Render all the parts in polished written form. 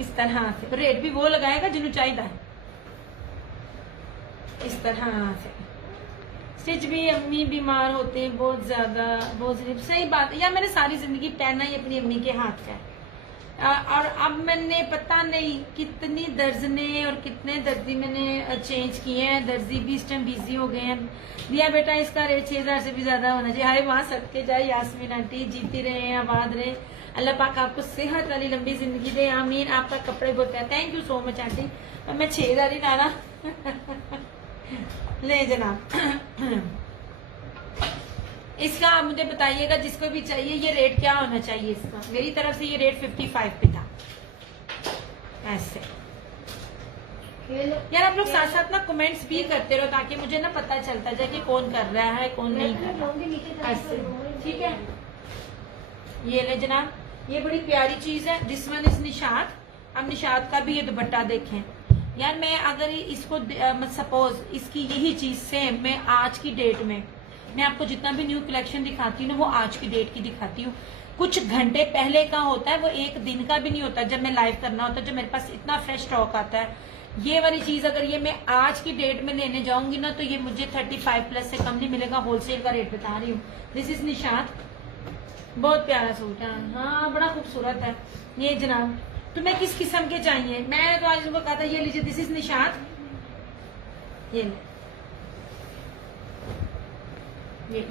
इस तरह से रेट भी वो लगाएगा जिन्होंने चाहिए। इस तरह से स्टिच भी अम्मी बीमार होते हैं बहुत ज्यादा, बहुत सही बात है यार। मैंने सारी जिंदगी पहना ही अपनी अम्मी के हाथ का है। और अब मैंने पता नहीं कितनी दर्जने और कितने दर्जी मैंने चेंज किए हैं। दर्जी भी इस टाइम बिजी हो गए हैं। दिया बेटा इसका रेट 6000 से भी ज्यादा होना चाहिए। हाय वहां सटके जाए यास्मीन आंटी, जीती रहे आबाद रहे, अल्लाह पाक आपको सेहत वाली लंबी जिंदगी दे, आमीन। आपका कपड़े बहुत है, thank you so much aunty. मैं 6000 ही ना ले जनाब। इसका आप मुझे बताइएगा जिसको भी चाहिए ये रेट क्या होना चाहिए इसका। मेरी तरफ से ये रेट 55 पे था ऐसे। यार आप लोग साथ साथ ना कमेंट्स भी करते रहो ताकि मुझे ना पता चलता जाए कि कौन कर रहा है कौन नहीं कर रहा ऐसे, ठीक है। ये ले जनाब, ये बड़ी प्यारी चीज है। This one is Nishat. अब निशात का भी ये दुपट्टा देखें यार। मैं अगर इसको सपोज इसकी यही चीज सेम मैं आज की डेट में मैं आपको जितना भी न्यू कलेक्शन दिखाती हूँ ना वो आज की डेट की दिखाती हूँ। कुछ घंटे पहले का होता है, वो एक दिन का भी नहीं होता जब मैं लाइव करना होता है, जब मेरे पास इतना फ्रेश स्टॉक आता है। ये वाली चीज अगर ये मैं आज की डेट में लेने जाऊंगी ना तो ये मुझे 35 प्लस से कम नहीं मिलेगा। होलसेल का रेट बता रही हूँ। दिस इज निशात, बहुत प्यारा सूट है। हाँ बड़ा खूबसूरत है ये जनाब। तुम्हें किस किस्म के चाहिए? मैं तो आज उनको कहा था ये लीजिए, दिस इज निशात। ये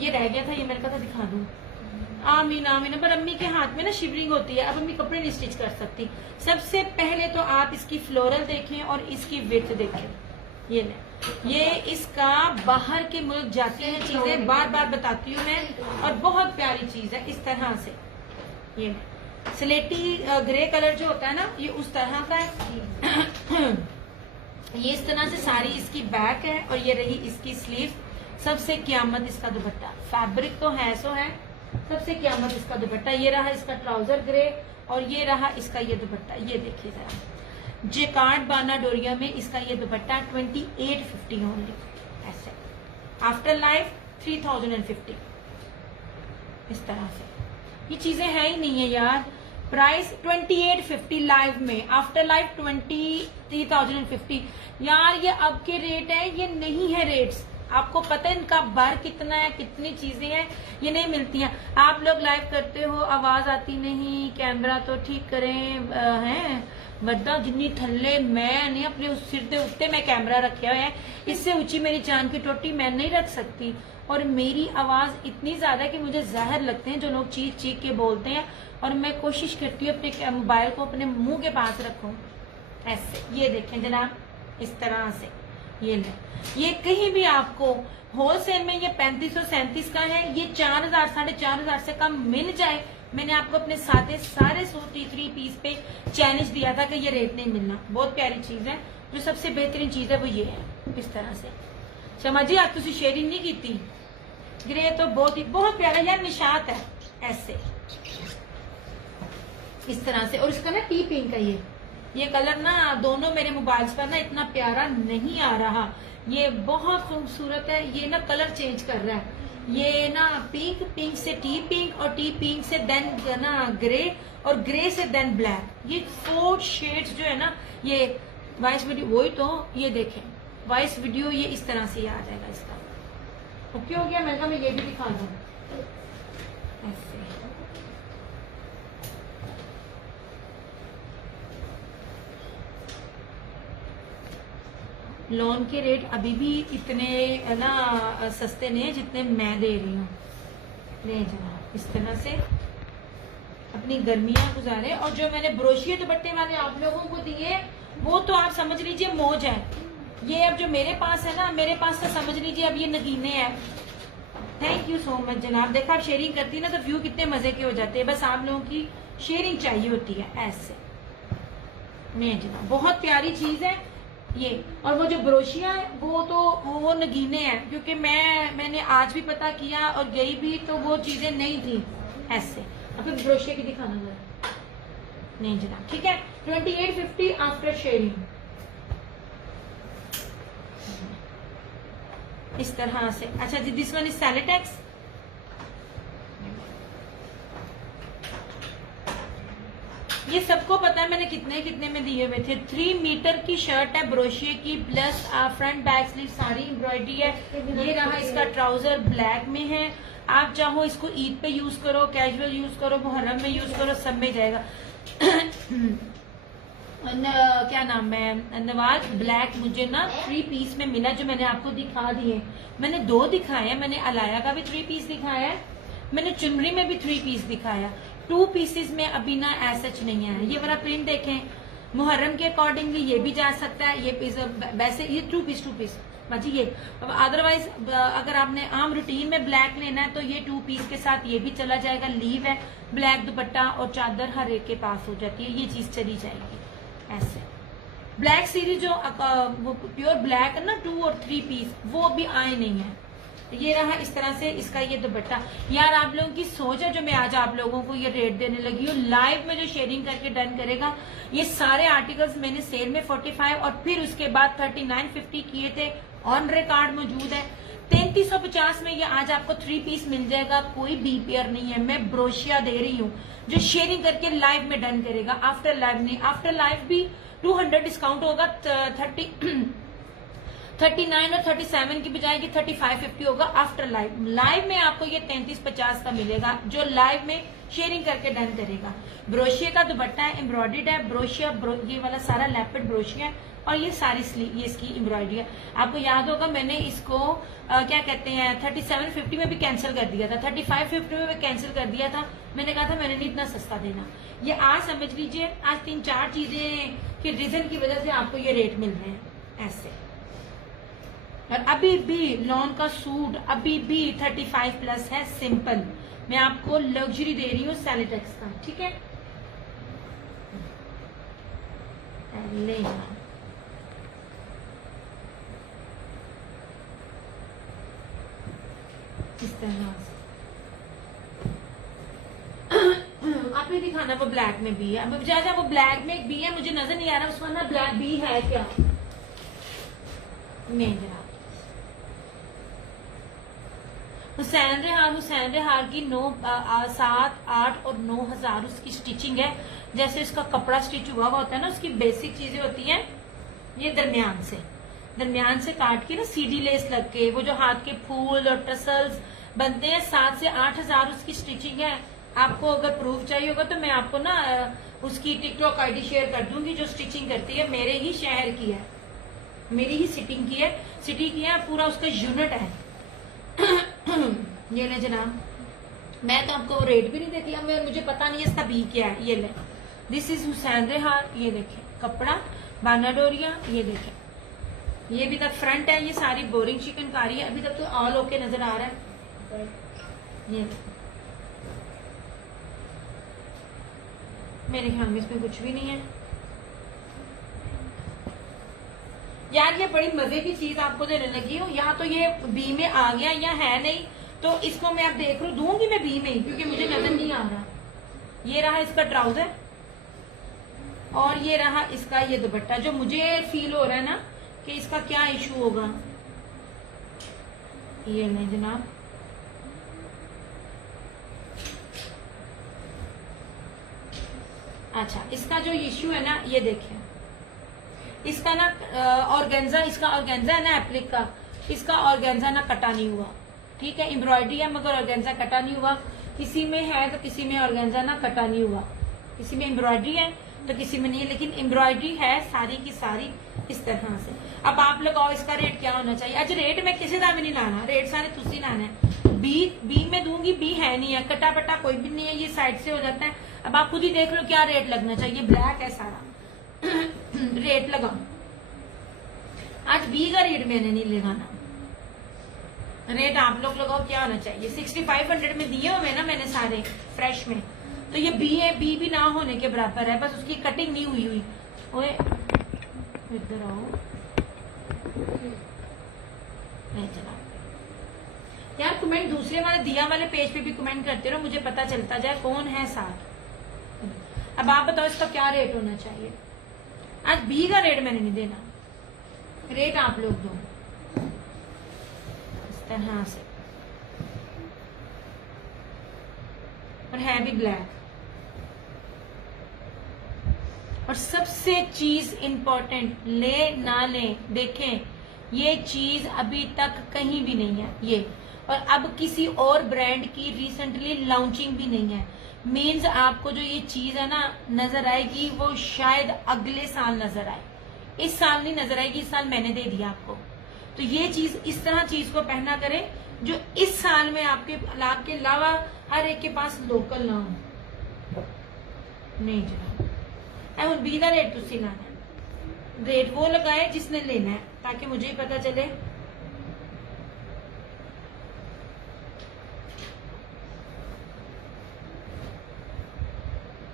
रह गया था, ये मैंने कहा था दिखा दूं। आमीन आमीन। पर अम्मी के हाथ में ना शिवरिंग होती है, अब अम्मी कपड़े नहीं स्टिच कर सकती। सबसे पहले तो आप इसकी फ्लोरल देखें और इसकी विड्थ देखें। ये इसका बाहर के मुल्क जाती है चीजें, बार बार बताती हूँ मैं, और बहुत प्यारी चीज है। इस तरह से ये स्लेटी ग्रे कलर जो होता है ना ये उस तरह का है। ये इस तरह से सारी इसकी बैक है और ये रही इसकी स्लीव। सबसे क़यामत इसका दुपट्टा, फैब्रिक तो है सो है, सबसे क़यामत इसका दुपट्टा। ये रहा इसका ट्राउजर ग्रे और ये रहा इसका ये दुपट्टा। ये देखिए जरा, जेकार्ड बाना डोरिया में इसका ये दुपट्टा 2850 ओनली ऐसे। आफ्टर लाइफ 3050 इस तरह से। ये चीजें है ही नहीं है यार। प्राइस 2850 लाइव में, आफ्टर लाइफ 23,050 यार। ये अब के रेट है, ये नहीं है रेट्स। आपको पता है इनका बार कितना है, कितनी चीजें हैं, ये नहीं मिलती हैं। आप लोग लाइव करते हो, आवाज आती नहीं, कैमरा तो ठीक करें हैं बद्दा जिन्नी थल्ले मैं नहीं अपने उस सिर दे उत्ते मैं कैमरा रखा है। इससे ऊंची मेरी जान की टोटी मैं नहीं रख सकती। और मेरी आवाज इतनी ज्यादा कि मुझे जहर लगते हैं जो लोग चीख चीख के बोलते हैं। और मैं कोशिश करती हूँ अपने मोबाइल को अपने मुंह के पास रखूं ऐसे। ये देखें जनाब, इस तरह से ये ले। ये कहीं भी आपको होलसेल में ये 3537 का है, ये 4000 4500 से कम मिल जाए। मैंने आपको अपने सारे सूट 3 पीस पे चैलेंज दिया था कि ये रेट नहीं मिलना। बहुत प्यारी चीज है। जो सबसे बेहतरीन चीज है वो ये है इस तरह से। शमा जी आप तुसी शेयरिंग नहीं की थी। ग्रे तो बहुत प्यारा यार निशात है ऐसे इस तरह से। और इसका ना टी पिंक है ये कलर ना दोनों मेरे मोबाइल्स पर ना इतना प्यारा नहीं आ रहा। ये बहुत खूबसूरत है। ये ना कलर चेंज कर रहा है। ये ना पिंक से टी पिंक और टी पिंक से देन ना ग्रे और ग्रे से देन ब्लैक। ये 4 शेड्स जो है ना ये वॉइस वीडियो वही तो ये देखें वॉइस वीडियो ये इस तरह से आ जाएगा इसका। ओके हो गया। मैंने कहा मैं ये भी दिखा दूं ऐसे। लोन के रेट अभी भी इतने ना सस्ते नहीं है जितने मैं दे रही हूँ। ले जाओ इस तरह से अपनी गर्मियां गुजारे। और जो मैंने ब्रोशिया दुपट्टे वाले आप लोगों को दिए वो तो आप समझ लीजिए मौज है। ये अब जो मेरे पास है ना, मेरे पास तो समझ लीजिए अब ये नगीने हैं। थैंक यू सो मच जनाब। देखो आप शेयरिंग करती है ना तो व्यू कितने मजे के हो जाते हैं। बस आप लोगों की शेयरिंग चाहिए होती है ऐसे। मैं जनाब बहुत प्यारी चीज है ये। और वो जो ब्रोशिया है वो नगीने हैं क्योंकि मैंने आज भी पता किया और गई भी तो वो चीजें नहीं थी ऐसे। अब ब्रोशिया की दिखाना जरा। नहीं जनाब ठीक है। 2850 आफ्टर शेयरिंग इस तरह से। अच्छा जी दिस वन इज सैलिटेक्स। ये सबको पता है मैंने कितने कितने में दिए हुए थे। 3 मीटर की शर्ट है ब्रोशिये की, प्लस फ्रंट बैक स्लीव सारी एम्ब्रॉयडरी है। ये रहा इसका ट्राउजर ब्लैक में है। आप चाहो इसको ईद पे यूज करो, कैजुअल यूज करो, मुहर्रम में यूज करो, सब में जाएगा। क्या नाम है नवाज, ब्लैक मुझे ना 3 पीस में मिला, जो मैंने आपको दिखा दिए। मैंने 2 दिखाए हैं, मैंने अलाया का भी 3 पीस दिखाया है, मैंने चुनरी में भी 3 पीस दिखाया। 2 पीसेस में अभी ना एसच नहीं है। ये वाला प्रिंट देखें, मुहर्रम के अकॉर्डिंगली ये भी जा सकता है। ये पीस वैसे ये 2 पीस बाजी ये। अब अदरवाइज अगर आपने आम रूटीन में ब्लैक लेना है तो ये 2 पीस के साथ ये भी चला जाएगा। लीव है, ब्लैक दुपट्टा और चादर हर एक के पास हो जाती है, ये चीज चली जाएगी। ऐसे ब्लैक सीरीज जो वो प्योर ब्लैक है ना 2 और 3 पीस, वो अभी आए नहीं है। ये रहा इस तरह से इसका ये दुपट्टा। यार आप लोगों की सोच है जो मैं आज आप लोगों को ये रेट देने लगी हूँ। लाइव में जो शेयरिंग करके डन करेगा, ये सारे आर्टिकल्स मैंने सेल में 45 और फिर उसके बाद 39.50 किए थे, ऑन रिकॉर्ड मौजूद है। 3350 में ये आज आपको 3 पीस मिल जाएगा, कोई बी पेयर नहीं है। मैं ब्रोशिया दे रही हूँ, जो शेयरिंग करके लाइव में डन करेगा। आफ्टर लाइव नहीं, आफ्टर लाइव भी 200 डिस्काउंट होगा। 39 और 37 की बजाय ये 35.50 होगा आफ्टर लाइव। लाइव में आपको ये 3350 का मिलेगा, जो लाइव में शेयरिंग करके डन करेगा। ब्रोशिया का दुपट्टा है, एम्ब्रॉयडर्ड है, ब्रोशिया ये वाला सारा लेपिड ब्रोशिया है और ये सारी ये इसकी एम्ब्रॉयडरी है। आपको याद होगा मैंने इसको क्या कहते हैं 3750 में भी कैंसिल कर दिया था, 3550 में भी कैंसिल कर दिया था। मैंने कहा था मैंने नहीं इतना सस्ता देना। ये आज समझ लीजिए, आज 3-4 चीजें के रीजन की वजह से आपको ये रेट मिल रहे हैं ऐसे। और अभी भी लॉन का सूट अभी भी 35 प्लस है, सिंपल। मैं आपको लग्जरी दे रही हूँ सैलिटेक्स का, ठीक है। ले इस तरह आप ही दिखाना, वो ब्लैक में भी है। अब ज्यादा वो ब्लैक में भी है, मुझे नजर नहीं आ रहा उसका ना ब्लैक भी है क्या, नहीं जरा। हुसैन रेहार की 7, 8 और 9,000 उसकी स्टिचिंग है। जैसे इसका कपड़ा स्टिच हुआ होता है ना, उसकी बेसिक चीजें होती हैं। ये दरमियान से काट के ना सीधी लेस लग के वो जो हाथ के फूल और टसल्स बनते हैं, 7 से 8,000 उसकी स्टिचिंग है। आपको अगर प्रूफ चाहिए होगा तो मैं आपको ना उसकी टिकटॉक आईडी शेयर कर दूंगी, जो स्टिचिंग करती है। मेरे ही शहर की है, मेरी ही सिटी की है, पूरा उसका यूनिट है। ये ले जनाब, मैं तो आपको रेट भी नहीं देती, अब मुझे पता नहीं है इसका बी क्या है। ये ले, दिस इज हुसैन रेहार। ये देखें कपड़ा, बाना डोरिया, ये देखें ये भी तक फ्रंट है। ये सारी बोरिंग चिकनकारी है, अभी तक तो ऑल ओके नजर आ रहा है। ये मेरे ख्याल में इसमें कुछ भी नहीं है यार। ये बड़ी मजे की चीज आपको देने लगी हूँ। या तो ये बी में आ गया या है नहीं, तो इसको मैं अब देख लू दूंगी मैं बी में ही, क्योंकि मुझे नजर नहीं आ रहा। ये रहा इसका ट्राउजर और ये रहा इसका ये दुपट्टा। जो मुझे फील हो रहा है ना कि इसका क्या इशू होगा, ये नहीं जनाब, अच्छा इसका जो इशू है ना, ये देखिए इसका ना ऑर्गेन्जा, इसका ऑर्गेन्जा है ना एप्लिक का, इसका ऑर्गेन्जा ना कटा नहीं हुआ, ठीक है। एम्ब्रॉयडरी है मगर ऑर्गेन्जा कटा नहीं हुआ। किसी में है तो किसी में ऑर्गेन्जा ना कटा नहीं हुआ, किसी में एम्ब्रॉयडरी है तो किसी में नहीं है, लेकिन एम्ब्रॉयडरी है सारी की सारी इस तरह से। अब आप लगाओ इसका रेट क्या होना चाहिए। अच्छा रेट मैं किसी का भी नहीं लाना, रेट सारे तुसी लाना है। बी में दूंगी, बी है नहीं है, कटा पटा कोई भी नहीं है, ये साइड से हो जाता है। अब आप खुद ही देख लो क्या रेट लगना चाहिए। ब्लैक है सारा रेट लगाओ। आज बी का रेट मैंने नहीं लगाना, रेट आप लोग लगाओ क्या होना चाहिए। 6500 में दिए हुए ना मैंने सारे फ्रेश में, तो ये बी है, बी भी ना होने के बराबर है, बस उसकी कटिंग नहीं हुई। ओए इधर आओ, नहीं चला यार। कमेंट दूसरे वाले दिया वाले पेज पे भी कमेंट करते रहो, मुझे पता चलता जाए कौन है साथ। अब आप बताओ इसका क्या रेट होना चाहिए। आज बी का रेट मैंने नहीं देना, रेट आप लोग दो इस तरह से। और है भी ब्लैक, और सबसे चीज इंपॉर्टेंट, ले ना ले, देखें ये चीज अभी तक कहीं भी नहीं है ये, और अब किसी और ब्रांड की रिसेंटली लॉन्चिंग भी नहीं है। मीन्स आपको जो ये चीज है ना नजर आएगी वो शायद अगले साल नजर आए, इस साल नहीं नजर आएगी, इस साल मैंने दे दिया आपको। तो ये चीज, इस तरह चीज को पहना करें जो इस साल में आपके लाभ के अलावा हर एक के पास लोकल ना हो। नहीं जी उन बीना रेट तुसी लाना है, रेट वो लगाए जिसने लेना है, ताकि मुझे ही पता चले।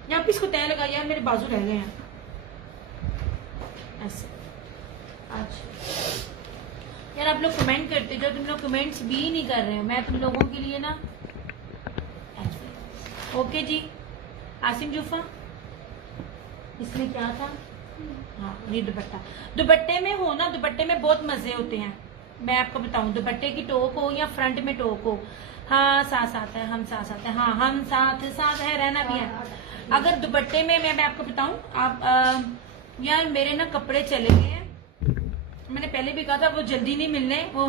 यहाँ पे इसको तय लगा यार, मेरे बाजू रह गए हैं ऐसे। अच्छा यार आप लोग कमेंट करते जो, तुम लोग कमेंट्स भी नहीं कर रहे हो, मैं तुम लोगों के लिए ना ऐसे। ओके जी आसिम जूफा, इसमें क्या था? हाँ ये दुपट्टा, दुपट्टे में हो ना, दुपट्टे में बहुत मजे होते हैं। मैं आपको बताऊं, दुपट्टे की टोक हो या फ्रंट में टोक हो, हाँ साथ साथ है, हम साथ साथ है, हाँ हम साथ साथ है, रहना भी है। अगर दुपट्टे में मैं आपको बताऊं, आप यार मेरे ना कपड़े चले गए हैं, मैंने पहले भी कहा था वो जल्दी नहीं मिलने वो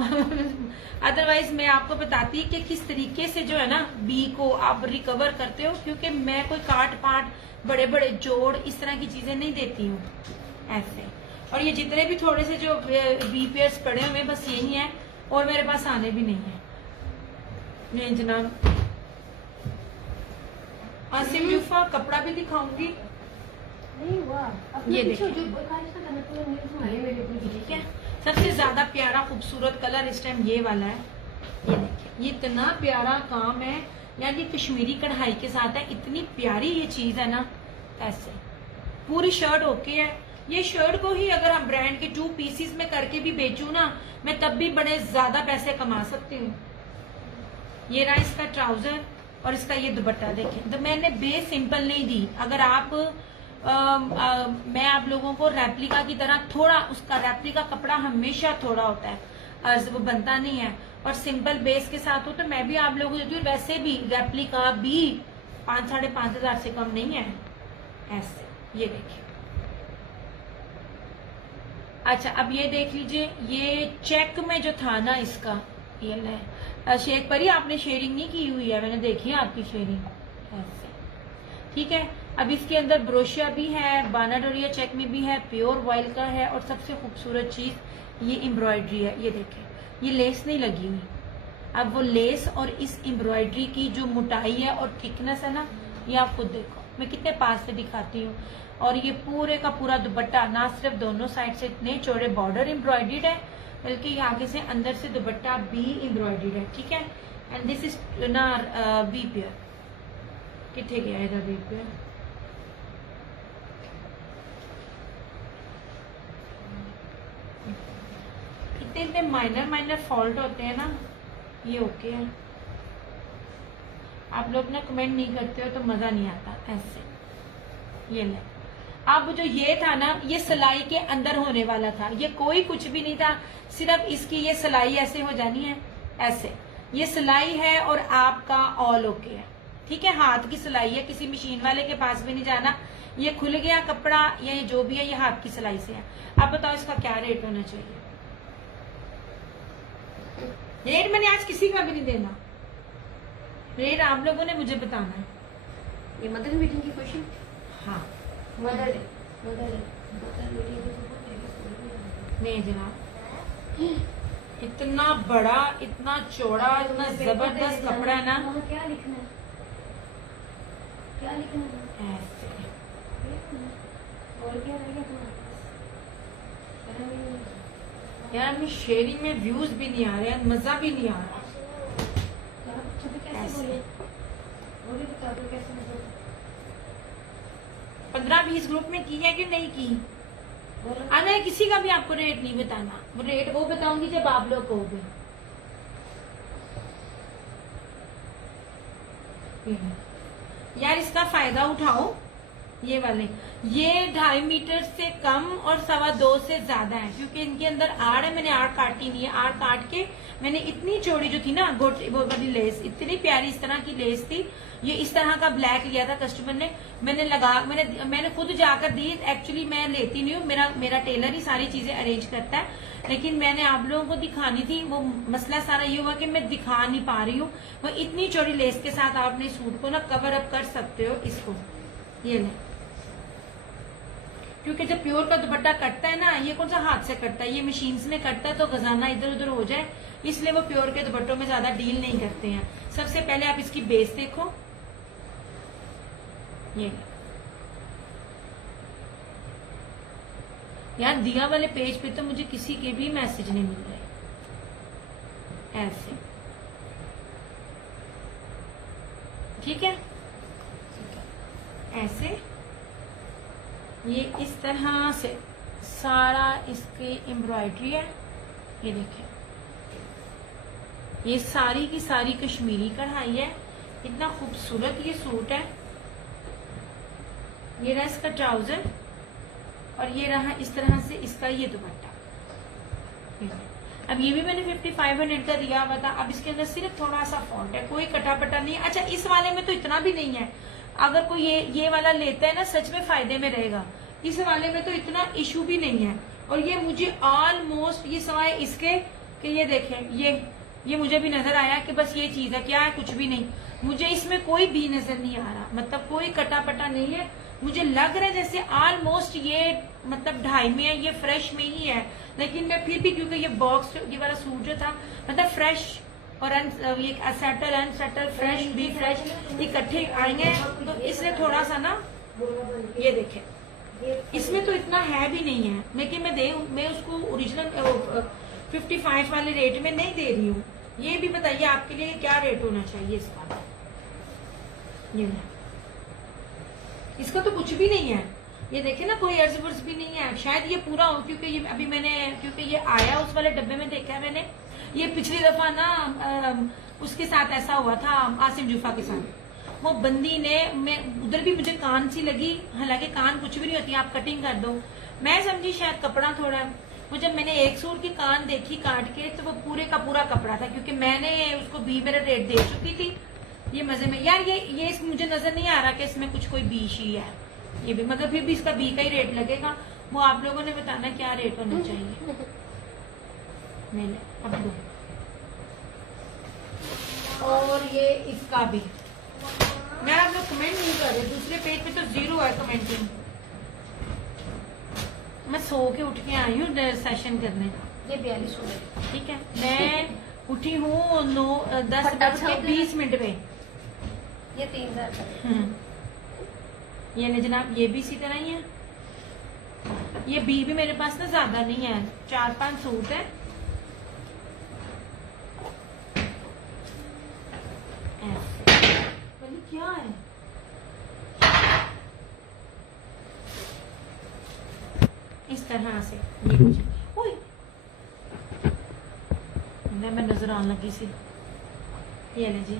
अदरवाइज मैं आपको बताती कि किस तरीके से जो है ना बी को आप रिकवर करते हो, क्योंकि मैं कोई काट पाट बड़े बड़े जोड़ इस तरह की चीजें नहीं देती हूँ ऐसे। और ये जितने भी थोड़े से जो बी पेयर्स पड़े हुए बस यही है, और मेरे पास आने भी नहीं है। नहीं जनाब आसिम यूफा कपड़ा भी दिखाऊंगी, ये देखिए ठीक है। सबसे ज्यादा प्यारा खूबसूरत कलर इस टाइम ये वाला है, ये देखिए, ये इतना प्यारा काम है यार, ये कश्मीरी कढ़ाई के साथ है, इतनी प्यारी ये चीज है ना। ऐसे पूरी शर्ट ओके है, ये शर्ट को ही अगर हम ब्रांड के 2 पीसीस में करके भी बेचूं ना, मैं तब भी बड़े ज्यादा पैसे कमा सकती हूँ। ये रहा इसका ट्राउजर और इसका ये दुपट्टा देखें। तो मैंने बेस सिंपल नहीं दी, अगर आप मैं आप लोगों को रेप्लिका की तरह, थोड़ा उसका रेप्लिका कपड़ा हमेशा थोड़ा होता है, अर्ज वो बनता नहीं है, और सिंपल बेस के साथ हो तो मैं भी आप लोगों को देती हूँ। वैसे भी रेप्लिका भी 5-5.5 हजार से कम नहीं है ऐसे। ये देखिए, अच्छा अब ये देख लीजिए, ये चेक में जो था ना इसका, ये ले शेख परी आपने शेयरिंग नहीं की हुई है, मैंने देखी है आपकी शेयरिंग ऐसे, ठीक है। अब इसके अंदर ब्रोशिया भी है, बानाडोरिया चेक में भी है, प्योर वॉइल का है, और सबसे खूबसूरत चीज ये एम्ब्रॉयडरी है। ये देखें, ये लेस नहीं लगी हुई। अब वो लेस और इस एम्ब्रॉयडरी की जो मोटाई है और थिकनेस है ना, ये आप खुद देखो, मैं कितने पास से दिखाती हूँ। और ये पूरे का पूरा दुपट्टा, ना सिर्फ दोनों साइड से इतने चौड़े बॉर्डर एम्ब्रॉयडर्ड है, बल्कि आगे से अंदर से दुपट्टा भी एम्ब्रॉयडर्ड है, ठीक है। एंड दिस इज ना बी पेयर, कितने गया है बी पेयर, इतने माइनर फॉल्ट होते हैं ना, ये ओके है। आप लोग ना कमेंट नहीं करते हो तो मजा नहीं आता ऐसे। ये ले, अब जो ये था ना, ये सिलाई के अंदर होने वाला था, ये कोई कुछ भी नहीं था, सिर्फ इसकी ये सिलाई ऐसे हो जानी है ऐसे, ये सिलाई है और आपका ऑल ओके है, ठीक है। हाथ की सिलाई है, किसी मशीन वाले के पास भी नहीं जाना। ये खुल गया कपड़ा या ये जो भी है, ये हाथ की सिलाई से है। अब बताओ इसका क्या रेट होना चाहिए? रेट मैंने आज किसी का भी नहीं देना, रेट आप लोगों ने मुझे बताना है। ये मदर मीटिंग की क्वेश्चन, हाँ मदर नहीं जनाब, इतना बड़ा, इतना चौड़ा, इतना जबरदस्त कपड़ा है ना। क्या लिखना है, क्या लिखना है ऐसे और क्या रहेगा तुम्हारे पास? यार हमें शेयरिंग में व्यूज भी नहीं आ रहे, मजा भी नहीं आ रहा। कैसे 15-20 ग्रुप में की है कि नहीं की? आना किसी का भी आपको रेट नहीं बताना, वो रेट वो बताऊंगी जब आप लोग कहोगे। यार इसका फायदा उठाओ, ये वाले, ये 2.5 मीटर से कम और 2.25 से ज्यादा है, क्योंकि इनके अंदर आड़ है। मैंने आड़ काटी नहीं है, आड़ काट के मैंने इतनी चौड़ी जो थी ना गोटी वो वाली लेस, इतनी प्यारी इस तरह की लेस थी। ये इस तरह का ब्लैक लिया था कस्टमर ने, मैंने खुद जाकर दी। एक्चुअली मैं लेती नहीं हूँ, मेरा टेलर ही सारी चीजें अरेंज करता है, लेकिन मैंने आप लोगों को दिखानी थी। वो मसला सारा ये हुआ कि मैं दिखा नहीं पा रही हूँ। वो इतनी चौड़ी लेस के साथ आप अपने सूट को ना कवर अप कर सकते हो इसको। ये ले, क्योंकि जब प्योर का दुपट्टा कटता है ना, ये कौन सा हाथ से कटता है, ये मशीन्स में कटता है, तो खजाना इधर उधर हो जाए, इसलिए वो प्योर के दुपट्टों में ज्यादा डील नहीं करते हैं। सबसे पहले आप इसकी बेस देखो, ये यार दिया वाले पेज पे तो मुझे किसी के भी मैसेज नहीं मिल रहे ऐसे, ठीक है, ऐसे ये इस तरह से सारा इसकी एम्ब्रॉयडरी है। ये देखिए, ये सारी की सारी कश्मीरी कढ़ाई है। इतना खूबसूरत ये सूट है। ये रहा इसका ट्राउजर और ये रहा इस तरह से इसका ये दुपट्टा। अब ये भी मैंने 5500 का दिया हुआ था। अब इसके अंदर सिर्फ थोड़ा सा फॉन्ट है, कोई कटापटा नहीं। अच्छा, इस वाले में तो इतना भी नहीं है। अगर कोई ये वाला लेता है ना, सच में फायदे में रहेगा। इस वाले में तो इतना इशू भी नहीं है। और ये मुझे ऑलमोस्ट, ये सवाए इसके कि ये देखें, ये मुझे भी नजर आया कि बस ये चीज है, क्या है, कुछ भी नहीं। मुझे इसमें कोई भी नजर नहीं आ रहा, मतलब कोई कटापटा नहीं है। मुझे लग रहा है जैसे ऑलमोस्ट ये मतलब 2.5 में है, ये फ्रेश में ही है। लेकिन मैं फिर भी, क्योंकि ये बॉक्स ये वाला सूट जो था मतलब फ्रेश और ये सेटल अनसेटल, फ्रेश भी फ्रेश इकट्ठे आएंगे, तो इसलिए थोड़ा सा ना, ये देखें, इसमें तो इतना है भी नहीं है। लेकिन मैं उसको ओरिजिनल 55 वाले रेट में नहीं दे रही हूँ। ये भी बताइए आपके लिए क्या रेट होना चाहिए इसका। ये इसका तो कुछ भी नहीं है। ये देखे ना, कोई अर्ज वर्ज भी नहीं है। शायद ये पूरा हो, क्योंकि ये अभी क्योंकि ये आया उस वाले डब्बे में देखा है मैंने। ये पिछली दफा ना उसके साथ ऐसा हुआ था, आसिम जूफा के साथ। वो बंदी ने, उधर भी मुझे कान सी लगी, हालांकि कान कुछ भी नहीं होती, आप कटिंग कर दो। मैं समझी शायद कपड़ा थोड़ा है। वो जब मैंने एक सूट की कान देखी काट के, तो वो पूरे का पूरा कपड़ा था, क्योंकि मैंने उसको मेरा रेट दे चुकी थी। ये मजे में यार, ये मुझे नजर नहीं आ रहा कि इसमें कुछ कोई बीच ही है। ये भी मगर फिर भी इसका बी का ही रेट लगेगा। वो आप लोगों ने बताना क्या रेट होना चाहिए। मैंने अब दो, और ये इसका भी यार आप लोग कमेंट नहीं कर रहे। दूसरे पेज पे तो 0 है कमेंटिंग। मैं सो के उठ के आई हूँ सेशन करने। ये 42 हो गए, ठीक है, मैं उठी हूँ 10:20 पे। ये 3000। ये ना जनाब, ये भी इसी तरह ही है। ये बी भी मेरे पास ना ज्यादा नहीं है, 4-5 सूट है। क्या है इस तरह से, ये मुझे मैं नजर आने लगी सी। ये ले जी,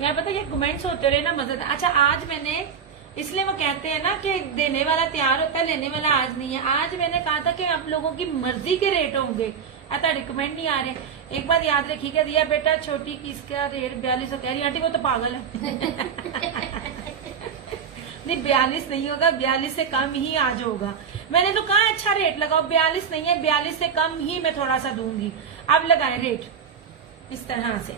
यार पता क्या कमेंट्स होते रहे ना, मजा। अच्छा, आज मैंने, इसलिए वो कहते हैं ना कि देने वाला तैयार होता है, लेने वाला आज नहीं है। आज मैंने कहा था कि आप लोगों की मर्जी के रेट होंगे, आता रिकमेंड नहीं आ रहे। एक बात याद रखिएगा, दिया बेटा छोटी की इसका रेट 4200 कह रही आंटी, वो तो पागल है। नहीं 42 नहीं होगा, 42 से कम ही आज होगा। मैंने तो कहा अच्छा रेट लगाओ, 42 नहीं है, 42 से कम ही मैं थोड़ा सा दूंगी। अब लगाए रेट इस तरह से,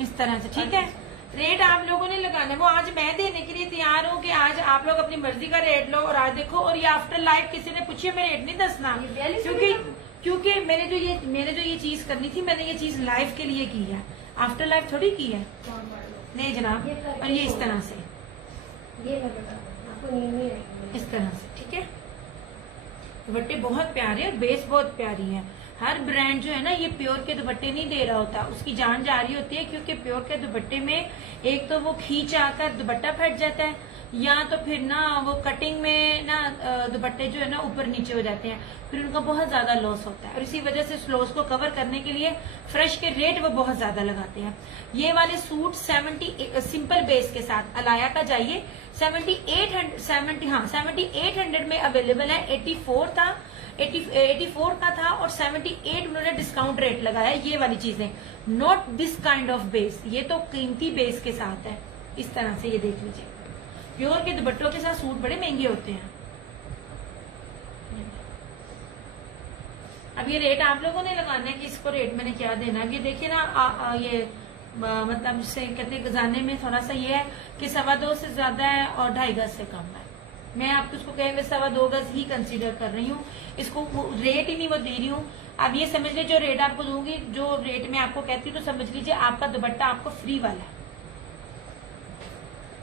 इस तरह से, ठीक है। रेट आप लोगों ने लगाना है, वो आज मैं देने के लिए तैयार हूँ कि आज आप लोग अपनी मर्जी का रेट लो। और आज देखो, और ये आफ्टर लाइफ किसी ने पूछे, मैं रेट नहीं दसना, क्योंकि मैंने जो ये चीज करनी थी, मैंने ये चीज लाइफ के लिए की है, आफ्टर लाइफ थोड़ी की है। नहीं जनाब, और ये इस तरह से, ये आपको नींद नहीं आएगी इस तरह से, ठीक है। दुपट्टे बहुत प्यारे और बेस बहुत प्यारी है। हर ब्रांड जो है ना, ये प्योर के दुपट्टे नहीं दे रहा होता, उसकी जान जा रही होती है। क्योंकि प्योर के दुपट्टे में एक तो वो खींच आकर दुपट्टा फट जाता है, या तो फिर ना वो कटिंग में ना दुपट्टे जो है ना ऊपर नीचे हो जाते हैं, फिर उनका बहुत ज्यादा लॉस होता है, और इसी वजह से उस लॉस को कवर करने के लिए फ्रेश के रेट वो बहुत ज्यादा लगाते हैं। ये वाले सूट 70 सिंपल बेस के साथ अलाया का जाइए 7800 में अवेलेबल है। 84 था, 84 का था और 78 उन्होंने डिस्काउंट रेट लगाया। ये वाली चीजें not this kind of base, ये तो कीमती बेस के साथ है। इस तरह से ये देख लीजिए, प्योर के दुपट्टों के साथ सूट बड़े महंगे होते हैं। अब ये रेट आप लोगों ने लगाना है कि इसको रेट मैंने क्या देना। अब ये देखिए ना ये मतलब जिसे कहते हैं जाने में थोड़ा सा ये है कि 2.25 से ज्यादा है और 2.5 गज से कम है। मैं आपको इसको कहे 2.25 गज ही कंसीडर कर रही हूँ, इसको रेट ही नहीं वो दे रही हूँ। अब ये समझ लीजिए जो रेट आपको दूंगी, जो रेट मैं आपको कहती हूँ, तो समझ लीजिए आपका दुपट्टा आपको फ्री वाला है।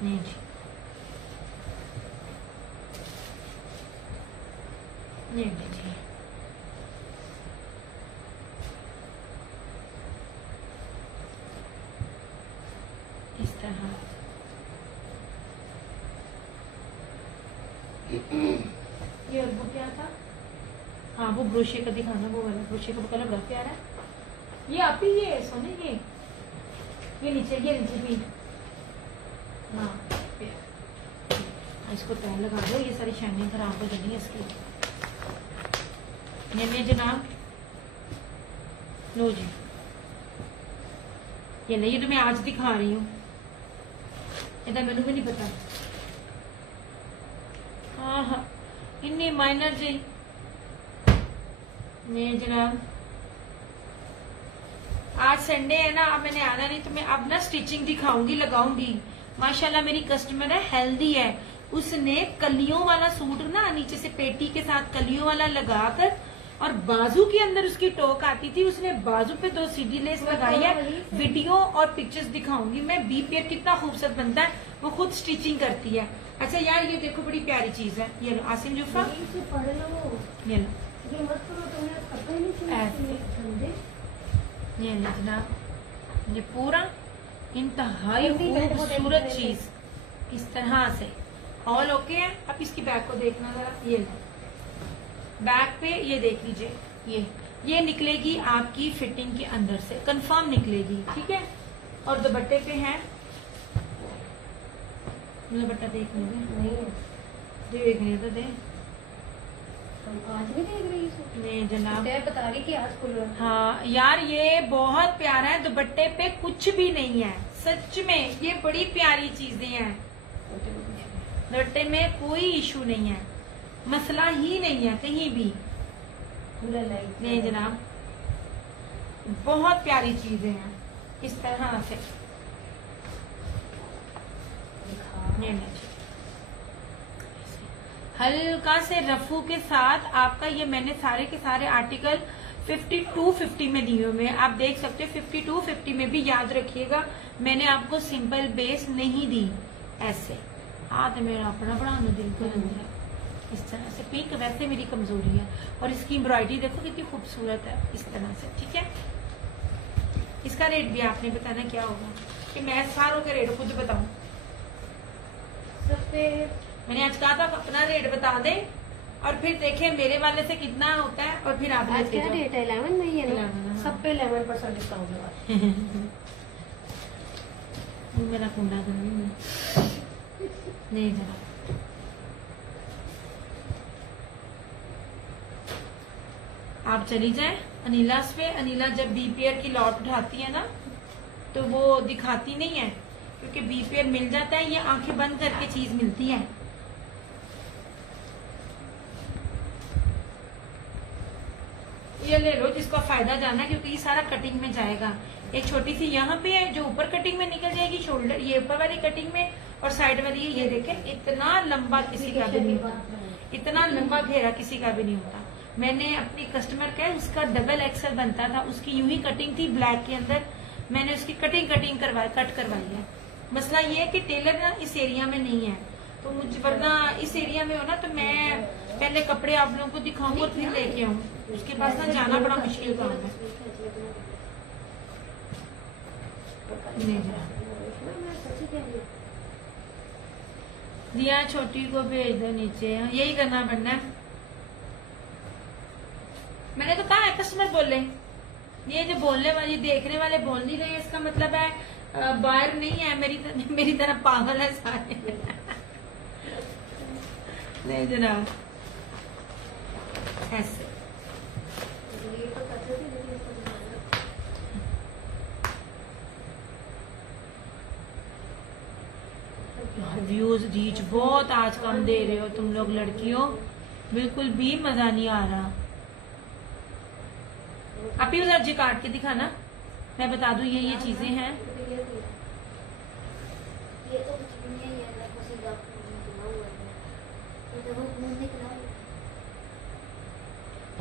नहीं जी, नहीं जी, इस तरह। ये और वो क्या था? हाँ, वो ब्रोशे का दिखाना, वो वाला ब्रोशे का कलर बड़ा प्यारा है। ये आप ही ये सोने ये नीचे भी हाँ, इसको तय लगा दो, ये सारी शाइनिंग खराब हो जानी है इसकी। ये जनाब लो जी, ये नहीं, ये तो मैं आज दिखा रही हूँ, इतना मैंने भी नहीं पता। हाँ हाँ, इन्नी माइनर जी नहीं जनाब। आज संडे है ना, अब मैंने आना नहीं, तो मैं अब ना स्टिचिंग दिखाऊंगी, लगाऊंगी। माशाल्लाह मेरी कस्टमर है, हेल्दी है, उसने कलियों वाला सूट ना नीचे से पेटी के साथ कलियों वाला लगाकर, और बाजू के अंदर उसकी टोक आती थी, उसने बाजू पे 2 सीधी लेस लगाई है। वीडियो और पिक्चर्स दिखाऊंगी मैं। बी पेयर कितना खूबसूरत बनता है, वो खुद स्टिचिंग करती है। अच्छा यार, ये देखो बड़ी प्यारी चीज है, ये लो आसिम जुफा, ये लो, ये लो जनाब, ये पूरा इंतहाई खूबसूरत चीज इस तरह से ऑल ओके है। अब इसकी बैक को देखना जरा, ये लो बैक पे ये देख लीजिए, ये निकलेगी आपकी फिटिंग के अंदर से, कंफर्म निकलेगी, ठीक है। और दुपट्टे पे है, दुपट्टा देख लीजिए, देखने तो दे। आज भी देख रही नहीं जनाब, बता रही कि आज खुल रहा है। हाँ यार, ये बहुत प्यारा है, दुपट्टे पे कुछ भी नहीं है, सच में ये बड़ी प्यारी चीजें हैं। दुपट्टे में कोई इशू नहीं है, मसला ही नहीं है कहीं भी। नहीं जनाब, बहुत प्यारी चीजें हैं इस तरह से। हल्का से रफू के साथ आपका ये मैंने सारे के सारे आर्टिकल 5250 में दिए हुए हैं, आप देख सकते हो। 5250 में भी याद रखिएगा, मैंने आपको सिंपल बेस नहीं दी। ऐसे हाथ मेरा अपना बढ़ाने दिल को अंदर है, इस तरह से। पिंक वैसे मेरी कमजोरी है, और इसकी एम्ब्रॉयडरी देखो कितनी खूबसूरत है, इस तरह से, ठीक है। इसका रेट भी आपने बताना क्या होगा, कि मैं सारों के रेट खुद बताऊं। सबसे मैंने आज कहा था अपना रेट बता दे, और फिर देखें मेरे वाले से कितना होता है, और फिर आप आज क्या डेट है? 11 में ही है ना? 11, हाँ। सब पे 11% डिस्काउंट लगा। मेरा कुंडा तो नहीं जरा। आप चली जाए अनिलास पे, अनिला जब बीपीआर की लॉट उठाती है ना, तो वो दिखाती नहीं है, क्योंकि बीपीआर मिल जाता है, ये आंखें बंद करके चीज मिलती है। ये ले लो जिसको फायदा जाना, क्योंकि ये सारा कटिंग में जाएगा। एक छोटी सी यहाँ पे है जो ऊपर कटिंग में निकल जाएगी, शोल्डर ये ऊपर वाली कटिंग में, और साइड वाली ये देखें, इतना लंबा किसी का भी नहीं होता, इतना लंबा घेरा किसी का भी नहीं होता। मैंने अपनी कस्टमर का, उसका डबल एक्सल बनता था, उसकी यूं ही कटिंग थी ब्लैक के अंदर, मैंने उसकी कट करवाई है। मसला ये है कि टेलर ना इस एरिया में नहीं है, तो मुझे, वरना इस एरिया में हो ना, तो मैं पहले कपड़े आप लोगों को दिखाऊं और फिर लेके आऊँ, उसके पास ना जाना बड़ा मुश्किल काम है। दिया छोटी को भेज दो नीचे, यही करना पड़ना है। मैंने तो कहा है कस्टमर बोले, ये जो बोलने वाले देखने वाले बोल नहीं रहे, इसका मतलब है बायर नहीं है, मेरी तरह पागल है सारे। नहीं जनाब, ऐसे व्यूज रीच बहुत आज कम दे रहे हो तुम लोग लड़कियों, बिल्कुल भी मजा नहीं आ रहा। आप ही उधर जी काट के दिखाना, मैं बता दूं ये चीजें हैं। ये तो कुछ भी नहीं है, बस ये डॉक्टर ने बोला हुआ है, तो वो मुंह निकला है।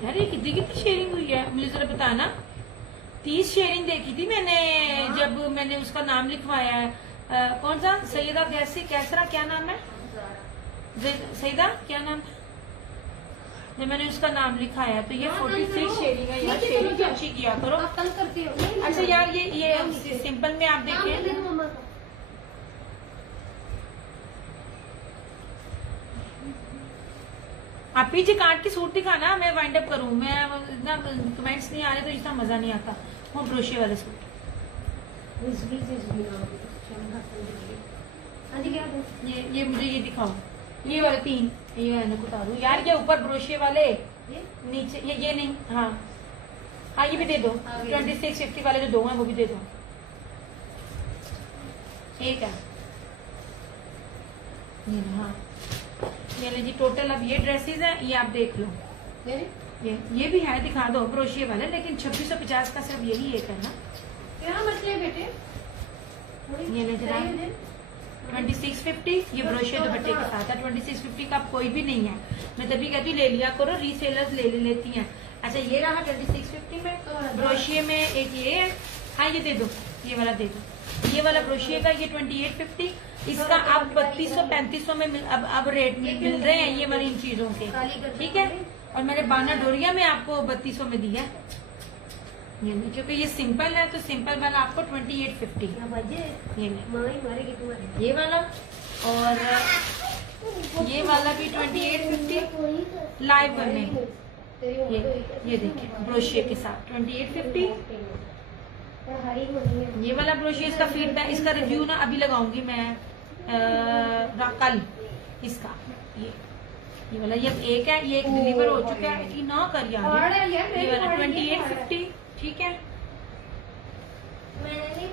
यार ये कितनी शेयरिंग हुई है मुझे जरा बताना। 30 शेयरिंग देखी थी मैंने जब मैंने उसका नाम लिखवाया है। कौन सा सैयदा कैसरा क्या नाम है, सैयदा क्या नाम है, जब मैंने उसका नाम लिखाया तो ये 46 शेयरिंग है यार। शेयरिंग तो अच्छी किया करो। आप तंग करती हो। अच्छा यार ये सिंपल में आप देखिए, मम्मा को आप पीछे काट के सूट दिखाना, मैं वाइंड अप करूँ। मैं इतना कमेंट्स नहीं आ रहे तो इतना मजा नहीं आता। वो ब्रोशे वाले सूट ये मुझे ये दिखाओ, ये वाले 3 ये मैंने उतारू यार। ये ऊपर ब्रोशे वाले, नीचे ये नहीं। हाँ ये भी दे दो। 2650 वाले जो 2 हैं वो भी दे दो। ठीक है हाँ, ये ले जी टोटल। अब ये ड्रेसेस है, ये आप देख लो। ये भी है, दिखा दो ब्रोशिये वाले, लेकिन 2650 का सिर्फ यही एक है ना। क्या मसले बेटे, ये ले जरा 2650, ये ब्रोशिये दुपट्टे के साथ है। 2650 का कोई भी नहीं है, मैं तभी कहती हूँ ले लिया करो, रीसेलर्स ले लेती हैं। अच्छा ये रहा 2650 में ब्रोशिये में एक ये है। हाँ ये दे दो, ये वाला दे दो। ये वाला ब्रोशिये का ये 2850, इसका अब 3200-3500 में अब रेट मिल रहे हैं ये वाली इन चीजों के। ठीक है, और मैंने बाना डोरिया में आपको 3200 में दिया, ये नहीं, क्योंकि ये सिंपल है तो सिंपल वाला आपको 2850। ये नहीं, ये वाला और ये वाला भी 2850 लाइव करने। ये देखिए ब्रोशिये के साथ 2850। ये वाला ब्रोशिये, इसका फीडबैक, इसका रिव्यू ना अभी लगाऊंगी मैं कल इसका। ये वाला ये एक है, ये एक डिलीवर हो चुका है कि ना कर यार। ये वाला 2850। ठीक है,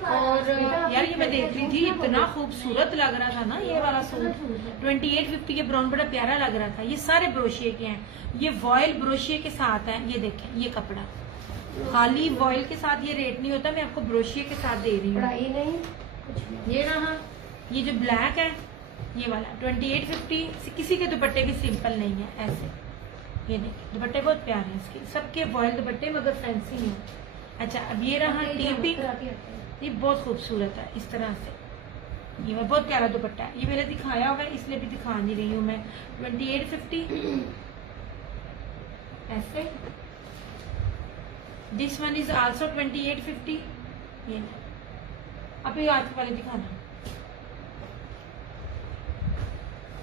और यार ये मैं देख रही थी, इतना खूबसूरत लग रहा था ना ये वाला सूट। 2850 ये ब्राउन बड़ा प्यारा लग रहा था। ये सारे ब्रोशिये के हैं, ये वॉयल ब्रोशिये के साथ है। ये देखें, ये कपड़ा खाली वॉयल के साथ ये रेट नहीं होता, मैं आपको ब्रोशिये के साथ दे रही हूँ। ये रहा, ये जो ब्लैक है ये वाला 2850। किसी के दुपट्टे भी सिंपल नहीं है ऐसे। ये देखिए दुपट्टे बहुत प्यारे हैं इसके, सबके वॉयल दुपट्टे मगर फैंसी नहीं। अच्छा अब ये रहा टीपी, ये बहुत खूबसूरत है इस तरह से। ये बहुत प्यारा दुपट्टा है, ये मैंने दिखाया हुआ है इसलिए भी दिखा नहीं रही हूँ मैं। 2850 ऐसे। This one is also 2850। ये अब ये आज वाले दिखाना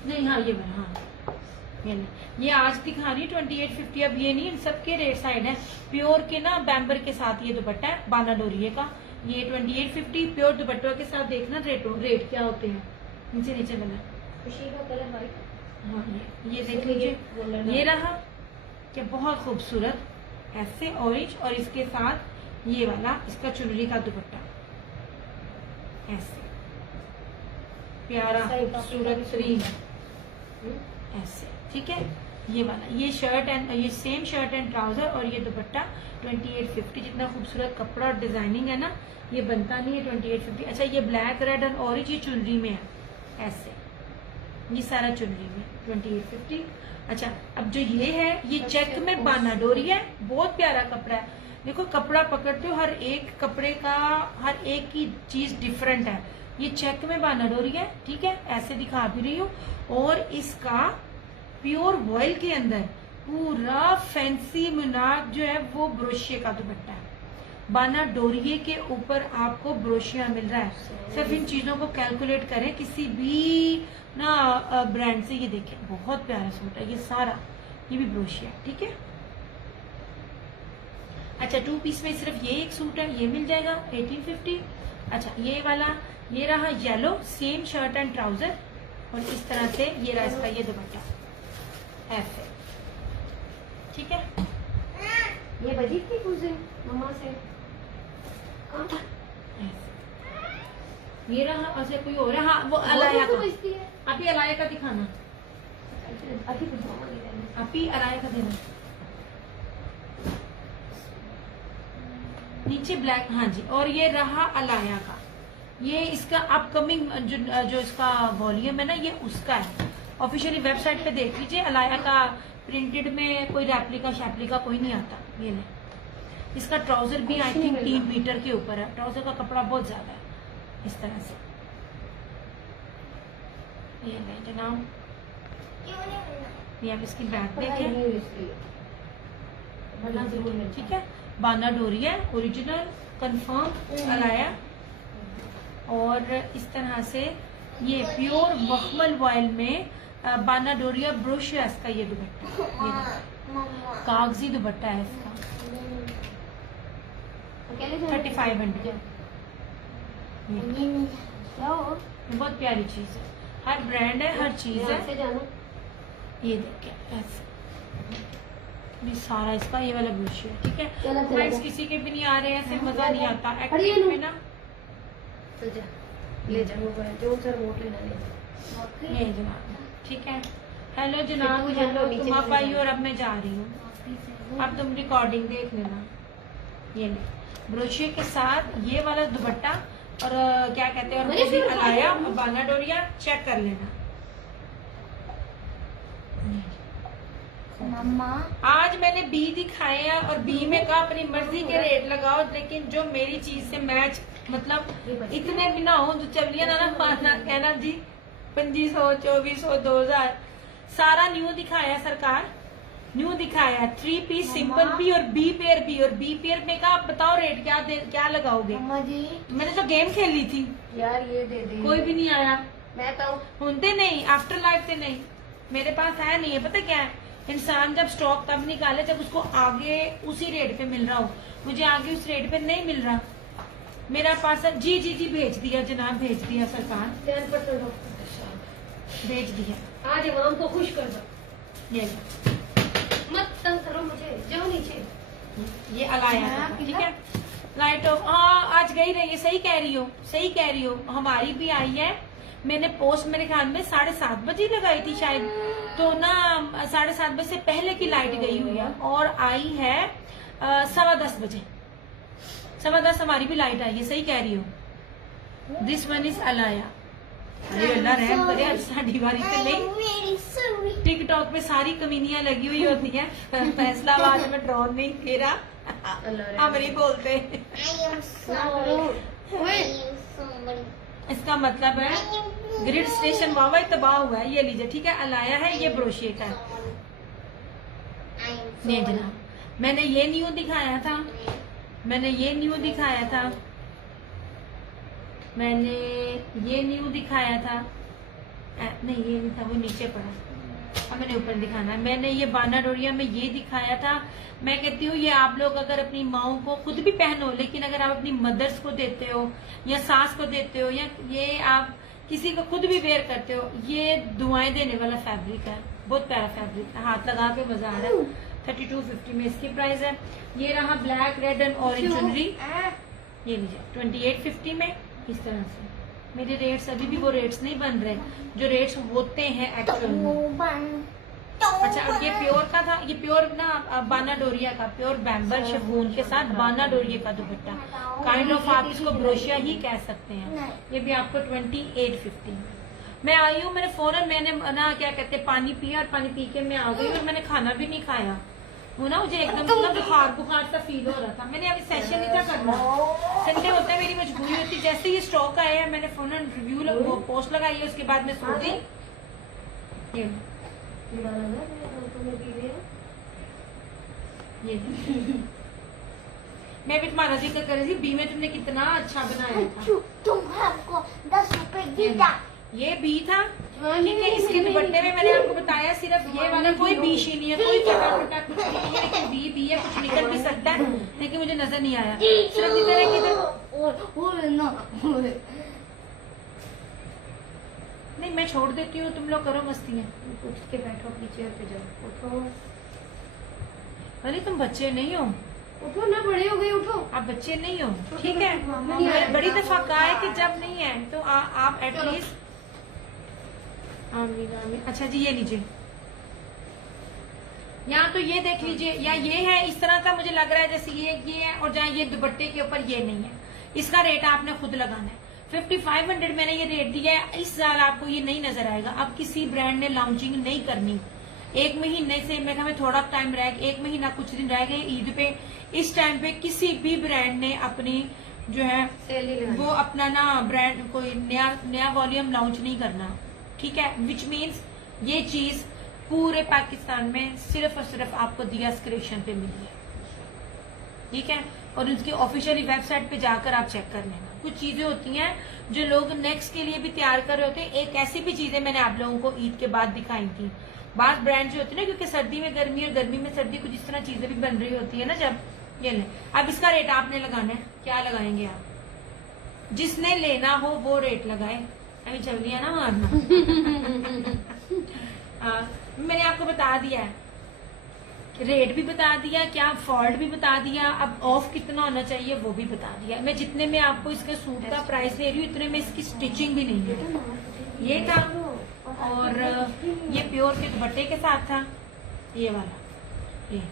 नहीं। हाँ ये वाला, हाँ ये नहीं, ये आज दिखा रही 2850। अब ये नहीं, इन सबके रेट साइड है। प्योर के ना बैम्बर के साथ ये दुपट्टा है बाना डोरिये का, ये 2850। प्योर दुपट्टों के साथ देखना रेट क्या होते हैं, नीचे नीचे बना। खुशी का कलर व्हाइट। हाँ ये देख लीजिए, ये रहा क्या बहुत खूबसूरत ऐसे ऑरेंज, और इसके साथ ये वाला इसका चुनरी का दुपट्टा ऐसे प्यारा खूबसूरत क्रीम ऐसे। ठीक है, ये वाला ये शर्ट एंड ये सेम शर्ट एंड ट्राउजर, और ये दुपट्टा 2850। जितना खूबसूरत कपड़ा और डिजाइनिंग है ना, ये बनता नहीं है 2850। अच्छा ये ब्लैक रेड एंड ऑरेंज ये चुनरी में है ऐसे, ये सारा चुनरी में 2850। अच्छा अब जो ये है ये चेक में बाना डोरी है, बहुत प्यारा कपड़ा है। देखो कपड़ा पकड़ते हो, हर एक कपड़े का हर एक की चीज डिफरेंट है। ये चेक में बाना डोरी है, ठीक है, ऐसे दिखा भी रही हूँ। और इसका प्योर वॉयल के अंदर पूरा फैंसी मुनाक जो है वो ब्रोशिये का दुपट्टा है। बाना डोरिये के ऊपर आपको ब्रोशिया मिल रहा है। सिर्फ इन चीजों को कैलकुलेट करें किसी भी ना ब्रांड से। ये देखें बहुत प्यारा सूट है ये सारा, ये भी ब्रोशिया, ठीक है। अच्छा 2 पीस में सिर्फ ये एक सूट है, ये मिल जाएगा 1850। अच्छा ये वाला, ये रहा yellow, same shirt and trouser, और इस तरह से ये रहा इसका ये दुपट्टा ऐसे, ठीक है। ये बजी थी मुझे मम्मा से। ये रहा, अच्छा कोई और है, हाँ वो अलाया तो का, बजती है। आप ही अलाया का दिखाना, अभी कुछ मम्मा की देना। आप ही अलाया का देना। नीचे ब्लैक, हाँ जी। और ये रहा अलाया का, ये इसका अपकमिंग जो इसका वॉल्यूम है ना, ये उसका है। ऑफिशियली वेबसाइट पे देख लीजिए, अलाया का प्रिंटेड में कोई रेप्लिका शैप्लिका कोई नहीं आता। ये ले, इसका ट्राउजर भी आई थिंक 3 मीटर के ऊपर है, ट्राउजर का कपड़ा बहुत ज्यादा है, इस तरह से। ये ले जनाब, ये आप इसकी बैक देखें, ठीक है। बाना डोरिया ओरिजिनल कंफर्म अलाया, और इस तरह से ये प्योर मखमल वॉयल में बाना डोरिया ब्रोशिया इसका ये दुपट्टा, ये कागजी दुपट्टा है इसका, 3500। बहुत प्यारी चीज है, हर ब्रांड है, हर चीज है। ये देखिए ऐसे भी सारा इसका ये वाला ब्रोशिया, ठीक है। प्राइस किसी के भी नहीं आ रहे हैं, ऐसे मजा नहीं आता एक्चुअली में ना। ले जाओ जो सर वोट लेना ले। ये जनाब, ठीक है। हेलो जनाब, तुम आप आई और अब मैं जा रही हूँ, अब तुम रिकॉर्डिंग देख लेना। ये ले ब्रोशिया के साथ ये वाला दुपट्टा, और क्या कहते हैं, और वो भी अलाया और बाना डोरिया, चेक कर लेना। मम्मा आज मैंने बी दिखाए हैं, और बी में कहा अपनी मर्जी के रेट लगाओ, लेकिन जो मेरी चीज से मैच, मतलब इतने भी ना हो जो चलिए ना मारना कहना जी 2500 2400 2000 सारा न्यू दिखाया सरकार, न्यू दिखाया। 3 पीस सिंपल भी और बी पेयर भी, और बी पेयर में का आप बताओ रेट क्या लगाओगे। मम्मा जी मैंने तो गेम खेल ली थी यार, ये दे दे। कोई भी नहीं आया, मैं तो सुनते नहीं, आफ्टर लाइफ से नहीं, मेरे पास है नहीं है। पता क्या है, इंसान जब स्टॉक तब निकाले जब उसको आगे उसी रेट पे मिल रहा हो। मुझे आगे उस रेट पे नहीं मिल रहा, मेरा पार्सल जी जी जी भेज दिया जनाब, भेज दिया सरकार, 10% भेज दिया। आज इमाम को खुश कर दो। ये मत तंग करो मुझे, जाओ नीचे। ये अलाया का, ठीक है। लाइट ऑफ, हाँ आज गई रही है, सही कह रही हो, सही कह रही हो। हमारी भी आई है, मैंने पोस्ट मेरे ख्याल में 7:30 बजे लगाई थी शायद, तो ना 7:30 बजे से पहले की लाइट गई हुई है, और आई है 10:15 बजे, 10:15 हमारी भी लाइट आई है, सही कह रही हो। This one is Alaya. अरे अल्लाह रहम करे, आज साड़ी वारी से नहीं, टिकटॉक पे सारी कमीनियां लगी हुई होती हैं। फैसलाबाद में ड्रोन नहीं घेरा, हम नहीं बोलते। इसका मतलब है ग्रिड स्टेशन वावा तबाह हुआ है। ये लीजिए, ठीक है, अलाया है, ये ब्रोशिया का है। ये जनाब, मैंने ये न्यू दिखाया था, मैंने ये न्यू दिखाया था, मैंने ये न्यू दिखाया था, नहीं ये नहीं था, वो नीचे पड़ा, अब मैंने ऊपर दिखाना है। मैंने ये बाना डोरिया में ये दिखाया था। मैं कहती हूँ ये आप लोग अगर अपनी माओ को खुद भी पहनो, लेकिन अगर आप अपनी मदर्स को देते हो या सास को देते हो, या ये आप किसी को खुद भी वेयर करते हो, ये दुआएं देने वाला फैब्रिक है, बहुत प्यारा फैब्रिक है, हाथ लगा के मजा आ रहा है। 3250 में इसकी प्राइस है। ये रहा ब्लैक रेड एंड ऑरेंज चुनरी, ये लीजिए 2850 में, इस तरह से। मेरे रेट्स अभी भी वो रेट्स नहीं बन रहे जो रेट्स होते हैं एक्चुअल में। अच्छा, अब ये प्योर का था, ये प्योर ना बाना डोरिया का, प्योर बैम्बल शिफॉन के साथ बाना डोरिया का दुपट्टा, काइंड ऑफ आप इसको ब्रोशिया ही कह सकते हैं। ये भी आपको 2850 में। मैं आई हूँ, मैंने फौरन मैंने ना क्या कहते पानी पिया, और पानी पी के मैं आ गई, और मैंने खाना भी नहीं खाया। वो ना मुझे एकदम से बुखार सा फील हो रहा था। मैंने अभी सेशन नहीं था करना, संडे होता है, मेरी मजबूरी होती। जैसे ये स्टॉक आया है मैंने फौरन रिव्यू पोस्ट लगाई है, उसके बाद मैं सो गई। मैं भी तुम्हारा जिक्र कर रही थी, बी में तुमने कितना अच्छा बनाया था। तुम हमको 10 रुपए दीदा। ये बी था, ठीक है। इसके दुपट्टे में मैंने आपको बताया सिर्फ ये वाला, कोई बी शी नहीं है, कोई कटा कटा कुछ भी नहीं है, लेकिन बी है, कुछ निकल भी सकता है, लेकिन मुझे नजर नहीं आया। सिर्फ इधर है, नहीं मैं छोड़ देती हूँ, तुम लोग करो मस्ती है। उठ के बैठो अपनी चेयर पे, जाओ उठो। अरे तुम बच्चे नहीं हो, उठो ना, बड़े हो गए, उठो। आप बच्चे नहीं हो, ठीक है। मैंने बड़ी दफा कहा है कि जब नहीं है तो आप एटलीस्ट। आमीन आमीन। अच्छा जी, ये लीजिए, यहाँ तो ये देख लीजिए, या ये है इस तरह का, मुझे लग रहा है जैसे ये है, और जहाँ ये दुपट्टे के ऊपर ये नहीं है। इसका रेट आपने खुद लगाना है। 5500 मैंने ये रेट दिया है। इस साल आपको ये नहीं नजर आएगा। अब किसी ब्रांड ने लॉन्चिंग नहीं करनी। 1 महीने से मैं हमें थोड़ा टाइम रह गया, 1 महीना कुछ दिन रह गए ईद पे। इस टाइम पे किसी भी ब्रांड ने अपनी जो है वो अपना ना ब्रांड कोई नया वॉल्यूम लॉन्च नहीं करना, ठीक है। विच मीन्स ये चीज पूरे पाकिस्तान में सिर्फ और सिर्फ आपको दियास क्रिएशन पे मिली है, ठीक है। और उसकी ऑफिशियली वेबसाइट पे जाकर आप चेक कर लेना। कुछ चीजें होती हैं जो लोग नेक्स्ट के लिए भी तैयार कर रहे होते हैं। एक ऐसी भी चीजें मैंने आप लोगों को ईद के बाद दिखाई थी। बात ब्रांड जो होती है ना, क्योंकि सर्दी में गर्मी और गर्मी में सर्दी, कुछ इस तरह चीजें भी बन रही होती है ना जब ये ले। अब इसका रेट आपने लगाना है। क्या लगाएंगे आप? जिसने लेना हो वो रेट लगाए। अभी चल रही है ना मारना। मैंने आपको बता दिया है, रेट भी बता दिया, क्या फॉल्ट भी बता दिया, अब ऑफ कितना होना चाहिए वो भी बता दिया। मैं जितने में आपको इसके सूट का प्राइस दे रही हूँ, इतने में इसकी स्टिचिंग भी नहीं है। ये था, और ये प्योर के दुपट्टे के साथ था, ये वाला। ये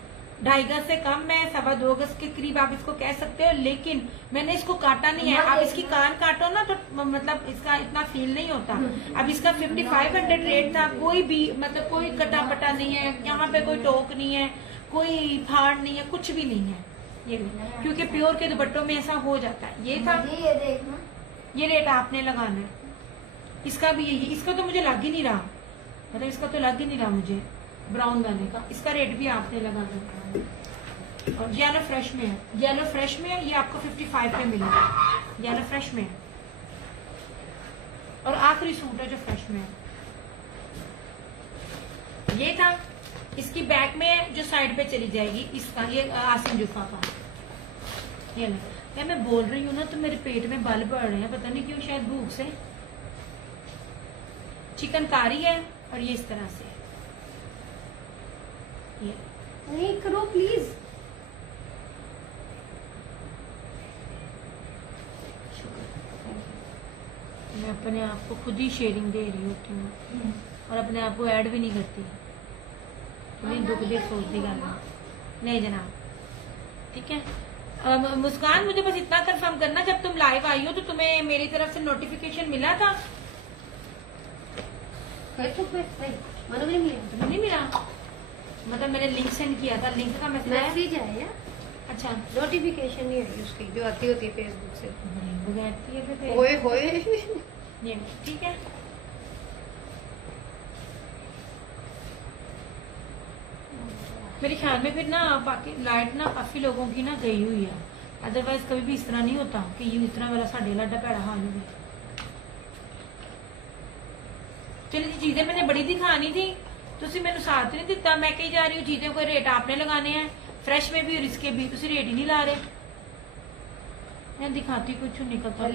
2.5 गज से कम है, 2.25 गज के करीब आप इसको कह सकते हो, लेकिन मैंने इसको काटा नहीं है। आप इसकी कान काटो ना तो मतलब इसका इतना फील नहीं होता। अब इसका 5500 रेट था, कोई भी मतलब कोई कटा पटा नहीं है, यहाँ पे कोई टोक नहीं है, कोई फाड़ नहीं है, कुछ भी नहीं है। ये क्योंकि प्योर के दुपट्टों में ऐसा हो जाता है। ये था, ये देखना, ये रेट आपने लगाना है। इसका भी यही, इसका तो मुझे लग ही नहीं रहा, मतलब इसका तो लग ही नहीं रहा मुझे ब्राउन वाले का। इसका रेट भी आपने लगाना है। और येलो फ्रेश में है, येलो फ्रेश में है, ये आपको 55 पे मिलेगा। येलो फ्रेश में है, और आखिरी सूट है जो फ्रेश में है। ये था, इसकी बैक में जो साइड पे चली जाएगी, इसका ये आसिम जुफा का। ये लो, मैं बोल रही हूँ ना तो मेरे पेट में बल बढ़ रहे हैं, पता नहीं क्यों, शायद भूख से। चिकनकारी है, और ये इस तरह से ये नहीं करो प्लीज। मैं अपने आप को खुद ही शेयरिंग दे रही होती हूँ, और अपने आप को ऐड भी नहीं करती। नहीं दुख दे सोच दी गल नहीं जनाब, ठीक है। मुस्कान, मुझे बस इतना कंफर्म करना, जब तुम लाइव आई हो तो तुम्हें मेरी तरफ से नोटिफिकेशन मिला था? तुम्हें नहीं मिला? मतलब मैंने लिंक सेंड किया था, लिंक का मैसेज आया। अच्छा, नोटिफिकेशन नहीं आई उसकी, जो आती होती है फेसबुक से। बगैरती है फिर। होए होए। ये ठीक है। मेरे ख्याल में फिर ना लाइट ना काफी लोगों की ना गई हुई है, अदरवाइज कभी भी इस तरह नहीं होता कि ये इस तरह वाला साढ़े लाडा भैड़ा हाल हो। चलिए जी, चीजें मैंने बड़ी दिखानी थी, तुसी मैंने साथ नहीं दिता। मैं कही जा रही हूँ चीजों को रेट आपने लगाने हैं, फ्रेश में भी और इसके भी, तुसी रेट ही नहीं ला रहे। मैं दिखाती कुछ निकलता।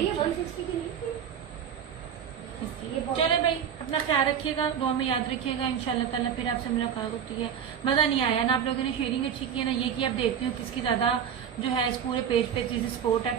चले भाई, अपना ख्याल रखिएगा, दुआ में याद रखिएगा। इंशाल्लाह ताला फिर आपसे मुलाकात होती है। मजा नहीं आया ना, आप लोगों ने शेयरिंग अच्छी की है ना, ये कि आप देखती हूँ किसकी ज्यादा जो है इस पूरे पेज पे चीजें सपोर्ट है।